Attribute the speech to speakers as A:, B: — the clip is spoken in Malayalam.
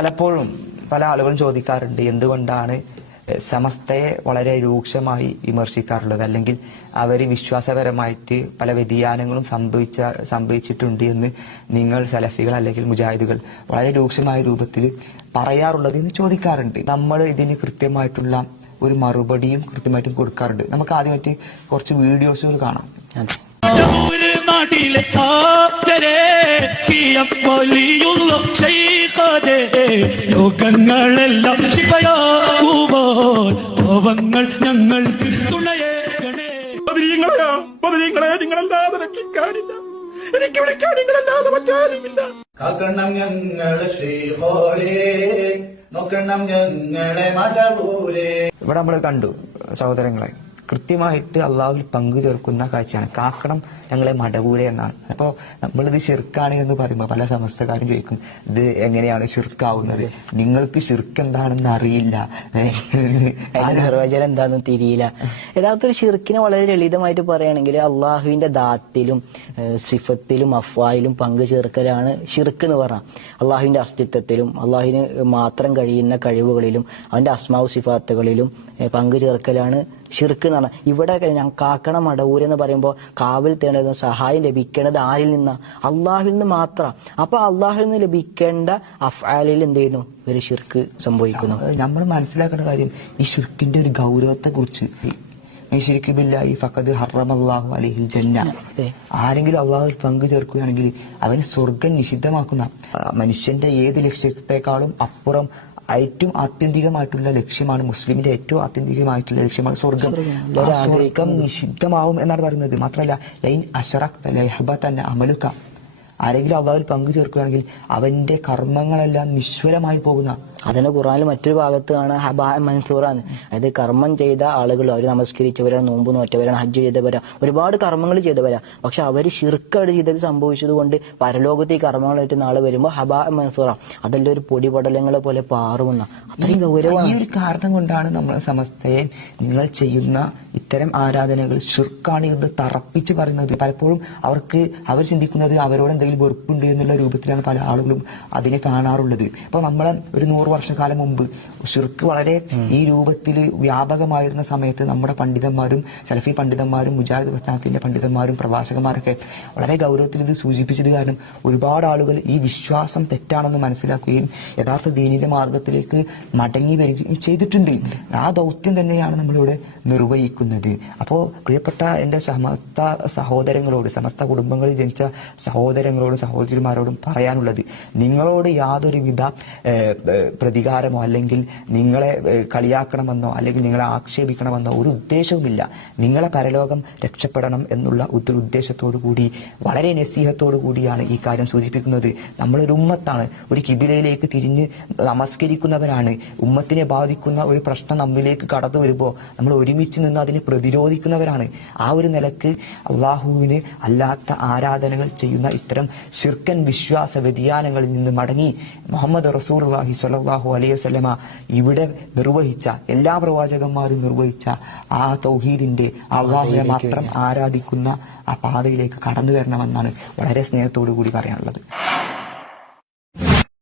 A: പലപ്പോഴും പല ആളുകളും ചോദിക്കാറുണ്ട് എന്തുകൊണ്ടാണ് സമസ്തയെ വളരെ രൂക്ഷമായി വിമർശിക്കാറുള്ളത്? അല്ലെങ്കിൽ അവർ വിശ്വാസപരമായിട്ട് പല വ്യതിയാനങ്ങളും സംഭവിച്ച സംഭവിച്ചിട്ടുണ്ട് എന്ന് നിങ്ങൾ സലഫികൾ അല്ലെങ്കിൽ മുജാഹിദുകൾ വളരെ രൂക്ഷമായ രൂപത്തിൽ പറയാറുള്ളത് എന്ന് ചോദിക്കാറുണ്ട്. നമ്മൾ ഇതിന് കൃത്യമായിട്ടുള്ള ഒരു മറുപടിയും കൃത്യമായിട്ടും കൊടുക്കാറുണ്ട്. നമുക്ക് ആദ്യമായിട്ട് കുറച്ച് വീഡിയോസുകൾ കാണാം.
B: അതെ
C: കാത്തരെ ആപ്തരെ സിയം വലിയുള്ള ശൈഖരെ. രോഗങ്ങളെല്ലാം ശിവയാകുമ്പോൾ പാവങ്ങൾ ഞങ്ങൾക്ക് തുണയേകണേ.
D: ബദരീങ്ങളെയാ ബദരീങ്ങളെ നിങ്ങളല്ലാതെ രക്ഷിക്കാനില്ല. എനിക്ക് വിളിക്കാൻ നിങ്ങളല്ലാതെ മറ്റാരുമില്ല
E: കാക്കണം ഞങ്ങളെ ശ്രീഹോരേ നോക്കണം ഞങ്ങളെ മടവൂരേ
A: ഇവിടെ നമ്മൾ കണ്ടു സഹോദരങ്ങളെ. കൃത്യമായിട്ട് അള്ളാഹുവിൽ പങ്കു ചേർക്കുന്ന കാഴ്ചയാണ്. കാക്കണം ഞങ്ങളെ മടകൂര എന്നാണ്. അപ്പോ നമ്മളിത് ഷിർക്കാണ് എന്ന് പറയുമ്പോൾ പല സമസ്തക്കാരും ചോദിക്കും ഇത് എങ്ങനെയാണ് ഷിർക്കാവുന്നത് നിങ്ങൾക്ക് ഷിർക്ക് എന്താണെന്ന് അറിയില്ല.
B: നിർവചനം എന്താണെന്ന് തിരിയില്ല. യഥാർത്ഥത്തിൽ ഷിർക്കിനെ വളരെ ലളിതമായിട്ട് പറയുകയാണെങ്കിൽ അള്ളാഹുവിന്റെ ദാത്തിലും സിഫത്തിലും അഫ്വായിലും പങ്കു ചേർക്കലാണ് ഷിർക്ക് എന്ന് പറഞ്ഞാൽ അള്ളാഹുവിന്റെ അസ്തിത്വത്തിലും അള്ളാഹുവിന് മാത്രം കഴിയുന്ന കഴിവുകളിലും അവന്റെ അസ്മാവ് സിഫാത്തുകളിലും പങ്കു ചേർക്കലാണ് ഷിർക്ക് എന്ന് പറഞ്ഞാൽ ഇവിടെ ഞാൻ കാക്കണ മടവൂര് എന്ന് പറയുമ്പോൾ കാവിൽ തേണ്ടത് സഹായം ലഭിക്കേണ്ടത് ആരിൽ നിന്ന്? അള്ളാഹിൽ നിന്ന് മാത്രം. അപ്പൊ അള്ളാഹിൽ നിന്ന് ലഭിക്കേണ്ട അഫാലിൽ എന്ത് ചെയ്യുന്നു ഒരു ഷിർക്ക് സംഭവിക്കുന്നു.
A: നമ്മൾ മനസ്സിലാക്കേണ്ട കാര്യം ഈ ഷിർക്കിന്റെ ഒരു ഗൗരവത്തെ കുറിച്ച് ആരെങ്കിലും അള്ളാഹുവിൽ പങ്കു ചേർക്കുകയാണെങ്കിൽ അവന് സ്വർഗം നിഷിദ്ധമാക്കുന്ന മനുഷ്യന്റെ ഏത് ലക്ഷ്യത്തെക്കാളും അപ്പുറം ഏറ്റവും ആത്യന്തികമായിട്ടുള്ള ലക്ഷ്യമാണ് മുസ്ലിമിന്റെ ഏറ്റവും ആത്യന്തികമായിട്ടുള്ള ലക്ഷ്യമാണ് സ്വർഗം. സ്വർഗം. നിഷിദ്ധമാവും എന്നാണ് പറയുന്നത്. മാത്രമല്ല ലൈൻ അഷറഖ് തന്നെ അമലുക്ക. ആരെങ്കിലും അള്ളാഹുവിൽ പങ്കു ചേർക്കുകയാണെങ്കിൽ അവന്റെ കർമ്മങ്ങളെല്ലാം നിശ്വരമായി പോകുന്ന
B: അതിന് ഖുറാനിൽ മറ്റൊരു ഭാഗത്ത് ആണ് ഹബാ മൻസൂറാണ്. അതായത് കർമ്മം ചെയ്ത ആളുകൾ അവർ നമസ്കരിച്ചവരാണ് നോമ്പ് നോറ്റവരാണ് ഹജ്ജ് ചെയ്തവരാ ഒരുപാട് കർമ്മങ്ങൾ ചെയ്തവരാ പക്ഷെ അവർ ശിർക്കട് ചെയ്തത് സംഭവിച്ചത് കൊണ്ട് പരലോകത്തെ ഈ കർമ്മങ്ങളായിട്ട് നാളെ വരുമ്പോൾ ഹബാ മൻസൂറ. അതെല്ലാം ഒരു പൊടിപടലങ്ങളെ പോലെ പാറുമെന്ന അത്രയും ഗൗരവമാണ്.
A: ഈ ഒരു കാരണം കൊണ്ടാണ് നമ്മൾ സമസ്തയെ നിങ്ങൾ ചെയ്യുന്ന ഇത്തരം ആരാധനകൾ ഷിർക്കാണ് എന്ന് തറപ്പിച്ച് പറയുന്നത് പലപ്പോഴും അവർക്ക് അവർ ചിന്തിക്കുന്നത് അവരോട് എന്തെങ്കിലും വെറുപ്പുണ്ട് എന്നുള്ള രൂപത്തിലാണ് പല ആളുകളും അതിനെ കാണാറുള്ളത്. ഇപ്പൊ നമ്മൾ ഒരു നൂറ് വർഷക്കാലം മുമ്പ് ഷിർക്ക് വളരെ ഈ രൂപത്തിൽ വ്യാപകമായിരുന്ന സമയത്ത് നമ്മുടെ പണ്ഡിതന്മാരും സലഫി പണ്ഡിതന്മാരും മുജാഹിദ് പ്രസ്ഥാനത്തിന്റെ പണ്ഡിതന്മാരും പ്രഭാഷകന്മാരൊക്കെ വളരെ ഗൗരവത്തിൽ ഇത് സൂചിപ്പിച്ചത് കാരണം ഒരുപാട് ആളുകൾ ഈ വിശ്വാസം തെറ്റാണെന്ന് മനസ്സിലാക്കുകയും യഥാർത്ഥ ദീനിന്റെ മാർഗത്തിലേക്ക് മടങ്ങി വരികയും ചെയ്തിട്ടുണ്ട്. ആ ദൗത്യം തന്നെയാണ് നമ്മളിവിടെ നിർവഹിക്കുന്നത്. അപ്പോൾ പ്രിയപ്പെട്ട എന്റെ സമസ്ത സഹോദരങ്ങളോട് സമസ്ത കുടുംബങ്ങളിൽ ജനിച്ച സഹോദരങ്ങളോടും സഹോദരിമാരോടും പറയാനുള്ളത് നിങ്ങളോട് യാതൊരുവിധ പ്രതികാരമോ അല്ലെങ്കിൽ നിങ്ങളെ കളിയാക്കണമെന്നോ അല്ലെങ്കിൽ നിങ്ങളെ ആക്ഷേപിക്കണമെന്നോ ഒരു ഉദ്ദേശവുമില്ല. നിങ്ങളെ പരലോകം രക്ഷപ്പെടണം എന്നുള്ള ഒരു ഉദ്ദേശത്തോടു കൂടി വളരെ നസീഹത്തോടു കൂടിയാണ് ഈ കാര്യം സൂചിപ്പിക്കുന്നത്. നമ്മളൊരു ഉമ്മത്താണ്. ഒരു കിബിലയിലേക്ക് തിരിഞ്ഞ് നമസ്കരിക്കുന്നവരാണ് ഉമ്മത്തിനെ ബാധിക്കുന്ന ഒരു പ്രശ്നം നമ്മിലേക്ക് കടന്നു വരുമ്പോൾ നമ്മൾ ഒരുമിച്ച് നിന്ന് അതിനെ പ്രതിരോധിക്കുന്നവരാണ്. ആ ഒരു നിലയ്ക്ക് അള്ളാഹുവിന് അല്ലാത്ത ആരാധനകൾ ചെയ്യുന്ന ഇത്തരം ശിർക്കൻ വിശ്വാസ വ്യതിയാനങ്ങളിൽ നിന്ന് മടങ്ങി മുഹമ്മദ് റസൂർ അള്ളാഹി സ്വല്ലല്ലാഹു അലൈഹി വസല്ലമ ഇവിടെ നിർവഹിച്ച എല്ലാ പ്രവാചകന്മാരും നിർവഹിച്ച ആ തൗഹീദിന്റെ അള്ളാഹുവിനെ മാത്രം ആരാധിക്കുന്ന ആ പാതയിലേക്ക് കടന്നു വരണമെന്നാണ് വളരെ സ്നേഹത്തോടു കൂടി പറയാനുള്ളത്.